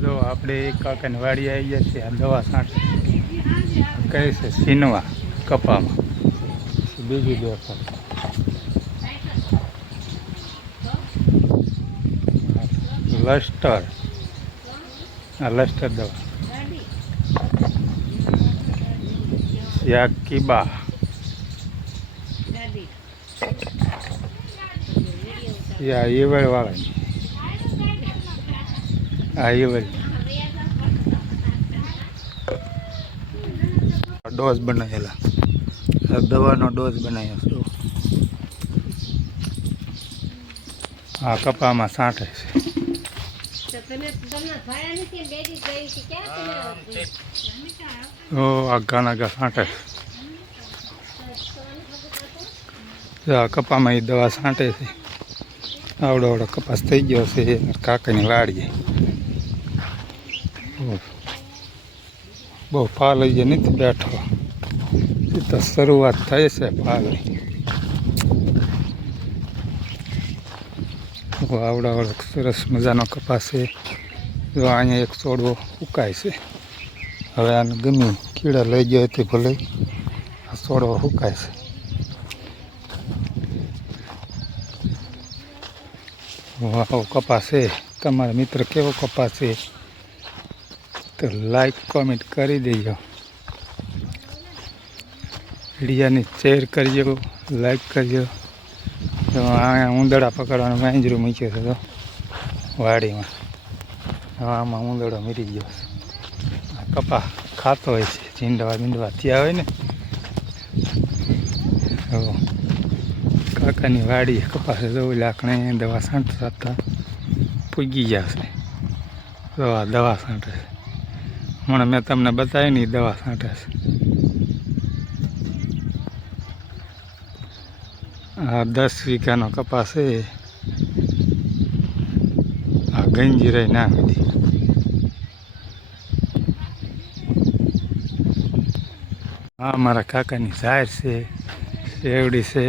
જો આપણે કાકાની વાડી આવી ગયા છે. આ દવા છાંટે કહે છે સીનવા કપામાં. બીજી દવા લસ્ટર, આ લસ્ટર દવા યાકીબા યા એવળ વાળા આ એવળ ડોઝ બનાવેલા, દવાનો ડોઝ બનાવ્યો છું. આ કપામાં છાંટે છે. આ ઘણા ઘા છાંટે છે. આ કપામાં એ દવા છાંટે છે. આવડો આવડો કપાસ થઈ ગયો છે કાકાની વાડીએ. બહુ ફાલ લઈ નથી બેઠો, તો શરૂઆત થઈ છે ફાલની. આવડો આવડો સરસ મજાનો કપાસ છે. જો અહીંયા એક છોડવો સુકાય છે. હવે આને ગમે કીડા લઈ ગયો તે ભલે, આ છોડવો સુકાય છે. આવો કપાસ છે. તમારા મિત્ર કેવો કપાસ છે તો લાઈક કોમેન્ટ કરી દેજો. વિડીયાની શેર કરજો, લાઈક કરજો. તો અહીંયા ઉંદરડા પકડવાનું માંજરું મૂક્યો છે તો વાડીમાં. આમાં ઉંદરડો મરી ગયો છે. આ કપા ખાતો હોય છે, ઝીંડવા બીંડવા થયા હોય ને. કાકાની વાડી કપાસ જવું લાકણે દવા છાંટતા પૂગી જશે. તો આ દવા છાંટે છે. હમણાં મેં તમને બતાવી ને દવા છાંટે છે. આ 10 વીઘાનો કપાસ છે. આ ગંજીરાઈ નાખી દી. આ મારા કાકાની ઝાડ છે, શેવડી છે,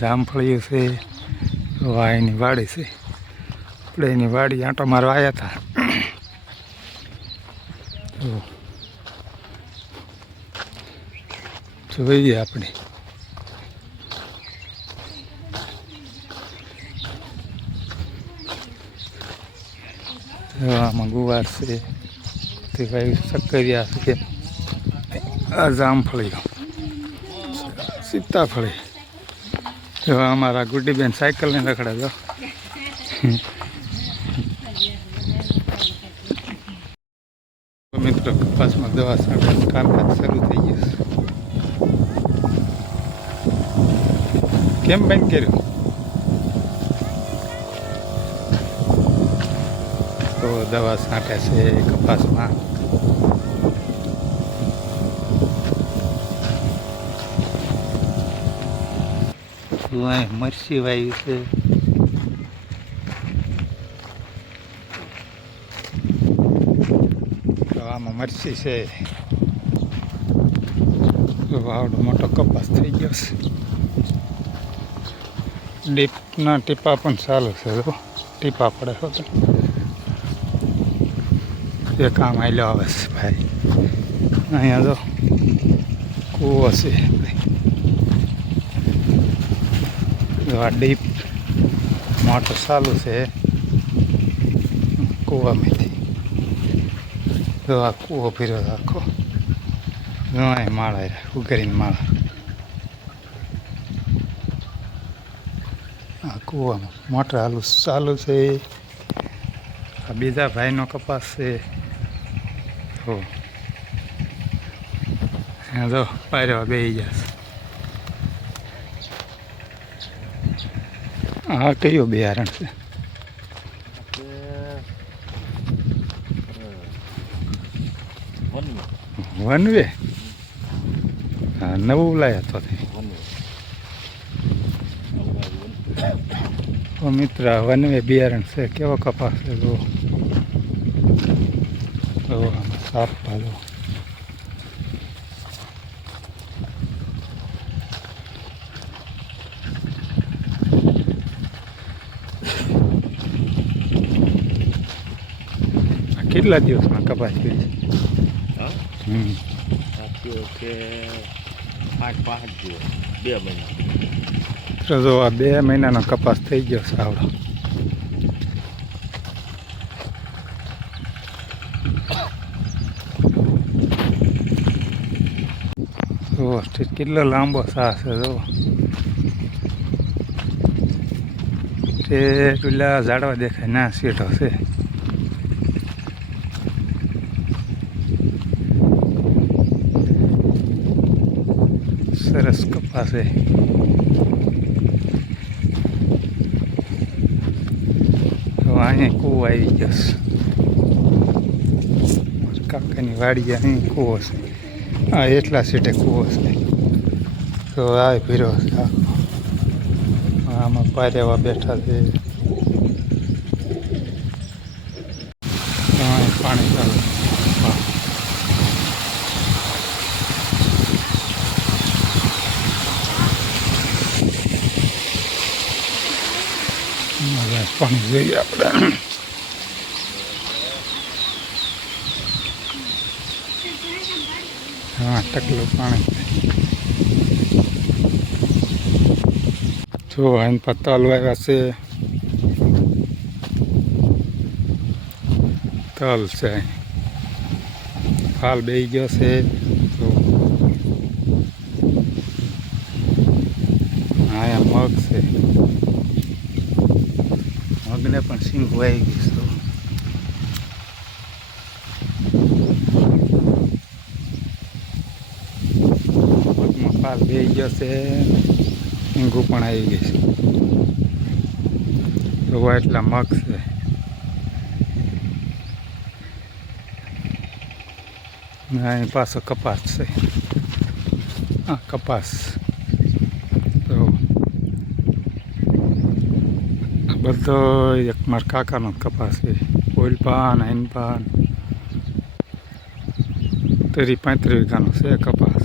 જામફળિયું છે. એની વાડી છે. આપણે એની વાડી આંટો મારવા આવ્યા હતા. જોઈએ આપણે. આમાં ગુવાર છે, તે ભાઈ સક્કરિયા છે. આ જામફળીઓ, સીતાફળી. જો અમારા ગુડ્ડીબેન સાયકલને રખડે. જો મિત્રો કપાસમાં દવા છાંટવાનું કામકાજ શરૂ થઈ ગયું છે. કેમ બંધ કર્યું? તો દવા છાંટે છે કપાસમાં. મરચી વાવી છે. તો આમાં મરચી છે. આવડો મોટો કપાસ થઈ ગયો છે. ડીપના ટીપા પણ ચાલુ છે. ટીપા પડે તો એ કામ આવેલો આવે છે ભાઈ. અહીંયા તો કૂવો છે. આ ડીપ મોટર ચાલુ છે કૂવામાંથી. જો આ કૂવો ફેર્યો આખો. માળા ઉઘરીને માળા. આ કૂવામાં મોટર ચાલુ છે. આ બીજા ભાઈનો કપાસ છે. જો પાયરવા બેસી જશે. આ કયો બિયારણ છે? વનવે. હા, નવું લાયા તો મિત્ર વનવે બિયારણ છે. કેવો કપાસ છે? સાફ ભાલો. કેટલા દિવસમાં કપાસ કરી હા હમ સાચું કે 5 દિવસ 2 મહિના તો જો આ 2 મહિનાનો કપાસ થઈ ગયો સાવડો જો કેટલો લાંબો સા છે જો તે પેલા ઝાડવા દેખાય ના સીટો છે સરસ કપાસ છે તો અહીંયા કૂવો આવી ગયો છે કાકાની વાડી અહીં કૂવો છે હા એટલા સીટે કૂવો છે તો આ ભીરો છે આખો આમાં પારેવા બેઠા છે પાણી ચાલુ પાણી જોઈએ આપણે હા ટકલું પાણી જો અહીં પત્તા આવ્યા છે તલ છે ફાલ બેસી ગયો છે તો અહીંયા મગ છે મગને પણ સિંગ વાઈ ગઈ છે મગમાં ફાલ બેસી ગયો છે સિંગું પણ આવી ગઈ છે તો એટલા મગ છે અહીં પાછો કપાસ છે હા કપાસ તો બધો એક મારા કાકાનો કપાસ છે ઓઇલ પાન આઈન પાન 30-35 વીઘાનો છે કપાસ